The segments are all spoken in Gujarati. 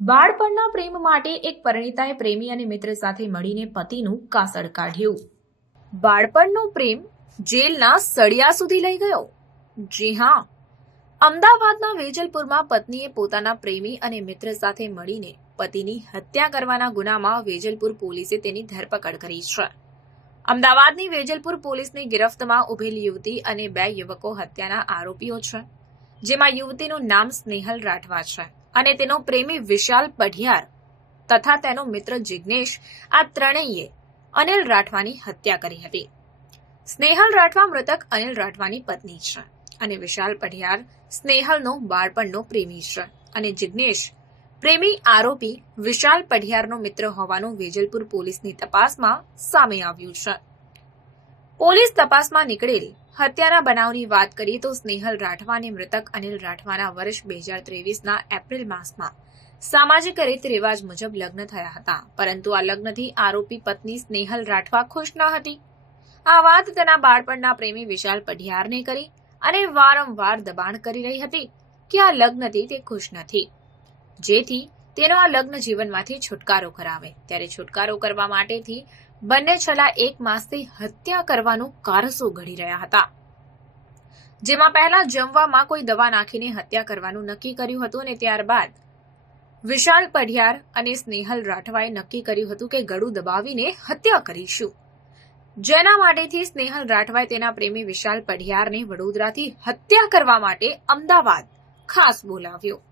બાળપણના પ્રેમ માટે એક પરિણીતાએ પ્રેમી અને મિત્ર સાથે મળીને પતિનું કાસળ કાઢ્યું. બાળપણનો પ્રેમ જેલના સળિયા સુધી લઈ ગયો. જી હા, અમદાવાદના વેજલપુરમાં પત્નીએ પોતાના પ્રેમી અને મિત્ર સાથે મળીને પતિની હત્યા કરવાના ગુનામાં વેજલપુર પોલીસે તેની ધરપકડ કરી છે. અમદાવાદની વેજલપુર પોલીસની ગિરફ્તમાં ઉભેલી યુવતી અને બે યુવકો હત્યાના આરોપીઓ છે. જેમાં યુવતીનું નામ સ્નેહલ રાઠવા છે અને તેનો પ્રેમી વિશાલ પઢિયાર તથા તેનો મિત્ર જિગ્નેશ, આ ત્રણેયે અનિલ રાઠવાની હત્યા કરી હતી. સ્નેહલ રાઠવા મૃતક અનિલ રાઠવાની પત્ની છે અને વિશાલ પઢિયાર સ્નેહલનો બાળપણનો પ્રેમી છે અને જિજ્ઞેશ પ્રેમી આરોપી વિશાલ પઢિયારનો મિત્ર હોવાનું વેજલપુર પોલીસની તપાસમાં સામે આવ્યું છે. પોલીસ તપાસમાં નીકળેલ હત્યાના બનાવની વાત કરીએ તો સ્નેહલ રાઠવાને મૃતક અનિલ રાઠવાના વર્ષ બે હજાર ત્રેવીસના એપ્રિલ માસમાં. સામાજિક રીત રિવાજ મુજબ લગ્ન થયા હતા, પરંતુ આ લગ્નથી આરોપી પત્ની સ્નેહલ રાઠવા ખુશ ન હતી. આ વાત તેના બાળપણના પ્રેમી વિશાલ પઢિયારને કરી અને વારંવાર દબાણ કરી રહી હતી કે આ લગ્નથી તે ખુશ નથી. જેથી તેનો આ લગ્ન જીવનમાંથી છુટકારો કરાવે. ત્યારે છુટકારો કરવા માટેથી બંને છેલ્લા એક માસથી હત્યા કરવાનું કારસો ઘડી રહ્યા હતા. જેમાં પહેલા જમવામાં કોઈ દવા નાખીને હત્યા કરવાનું નક્કી કર્યું હતું અને ત્યારબાદ વિશાલ પઢિયાર અને સ્નેહલ રાઠવાએ નક્કી કર્યું હતું કે ગળું દબાવીને હત્યા કરીશું. જેના માટેથી સ્નેહલ રાઠવાએ તેના પ્રેમી વિશાલ પઢિયારને વડોદરાથી હત્યા કરવા માટે અમદાવાદ ખાસ બોલાવ્યો.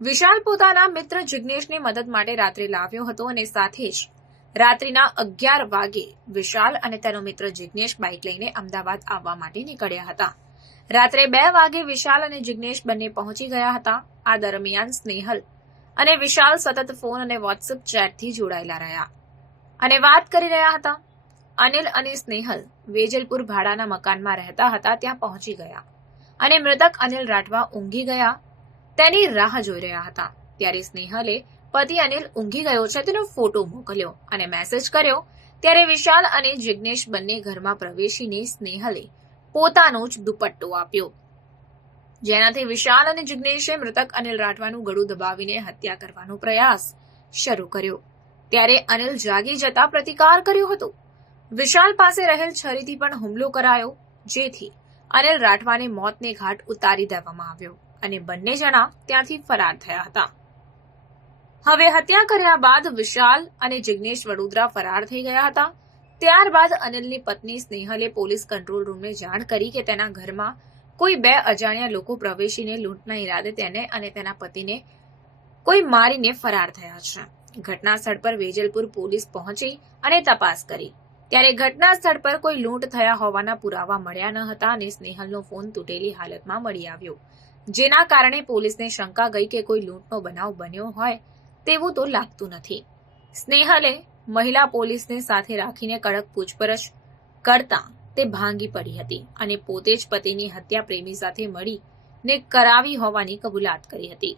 વિશાલ પોતાના મિત્ર જિગ્નેશને મદદ માટે રાત્રે લાવ્યો હતો અને સાથે જ રાત્રિના અગિયાર વાગે વિશાલ અને તેનો મિત્ર જિગ્નેશ બાઇક લઈને અમદાવાદ આવવા માટે નીકળ્યા હતા. રાત્રે બે વાગે વિશાલ અને જિગ્નેશ બંને પહોંચી ગયા હતા. આ દરમિયાન સ્નેહલ અને વિશાલ સતત ફોન અને વોટ્સઅપ ચેટથી જોડાયેલા રહ્યા અને વાત કરી રહ્યા હતા. અનિલ અને સ્નેહલ વેજલપુર ભાડાના મકાનમાં રહેતા હતા, ત્યાં પહોંચી ગયા અને મૃતક અનિલ રાઠવા ઊંઘી ગયા. તેની રાહ જોઈ રહ્યા હતા. ત્યારે સ્નેહલે પતિ અનિલ ઊંઘી ગયો છે તેનો ફોટો મોકલ્યો અને મેસેજ કર્યો. ત્યારે વિશાલ અને જિગ્નેશ બંને ઘરમાં પ્રવેશીને સ્નેહલે પોતાનો જ દુપટ્ટો આપ્યો. જેનાથી વિશાલ અને જિગ્નેશે મૃતક અનિલ રાઠવાનું ગળું દબાવીને હત્યા કરવાનો પ્રયાસ શરૂ કર્યો. ત્યારે અનિલ જાગી જતા પ્રતિકાર કર્યો હતો. વિશાલ પાસે રહેલ છરીથી પણ હુમલો કરાયો, જેથી અનિલ રાઠવાને મોતને ઘાટ ઉતારી દેવામાં આવ્યો. અને બંને જણા ત્યાંથી ફરાર થયા હતા. હવે હત્યા કર્યા બાદ વિશાલ અને જિગ્નેશ વડોદરા ફરાર થઈ ગયા હતા. ત્યારબાદ અનિલની પત્ની સ્નેહલે પોલીસ કંટ્રોલ રૂમને જાણ કરી કે તેના ઘરમાં કોઈ બે અજાણ્યા લોકો પ્રવેશીને લૂંટના ઈરાદે તેને અને તેના પતિને કોઈ મારીને ફરાર થયા છે. ઘટના સ્થળ પર વેજલપુર પોલીસ પહોંચી અને તપાસ કરી. ત્યારે ઘટના સ્થળ પર કોઈ લૂંટ થયા હોવાના પુરાવા મળ્યા ન હતા અને સ્નેહલનો ફોન તૂટેલી હાલતમાં મળી આવ્યો. જેના કારણે પોલીસને શંકા ગઈ કે કોઈ લૂંટનો બનાવ બન્યો હોય તેવું તો લાગતું નથી. સ્નેહલે મહિલા પોલીસને સાથે રાખીને કડક પૂછપરછ કરતા તે ભાંગી પડી હતી અને પોતે જ પતિની હત્યા પ્રેમી સાથે મળીને કરાવી હોવાની કબૂલાત કરી હતી.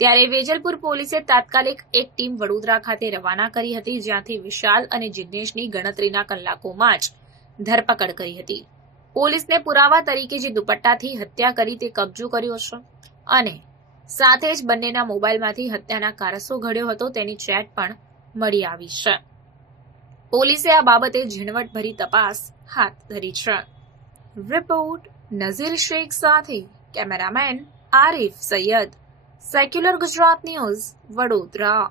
ત્યારે વેજલપુર પોલીસે તાત્કાલિક એક ટીમ વડોદરા ખાતે રવાના કરી હતી, જ્યાંથી વિશાલ અને જિગ્નેશની ગણતરીના કલાકોમાં જ ધરપકડ કરી હતી. પોલીસને પુરાવા તરીકે જે દુપટ્ટાથી હત્યા કરી તે કબજો કર્યો છે અને સાથે જ બંનેના મોબાઈલમાંથી હત્યાના કારસો ઘડ્યો હતો, તેની ચેટ પણ મળી આવી છે. પોલીસે આ બાબતે ઝીણવટભરી તપાસ હાથ ધરી છે. રિપોર્ટ નઝીર શેખ સાથે cameraman Arif Sayyed. Secular Gujarat news Vadodara.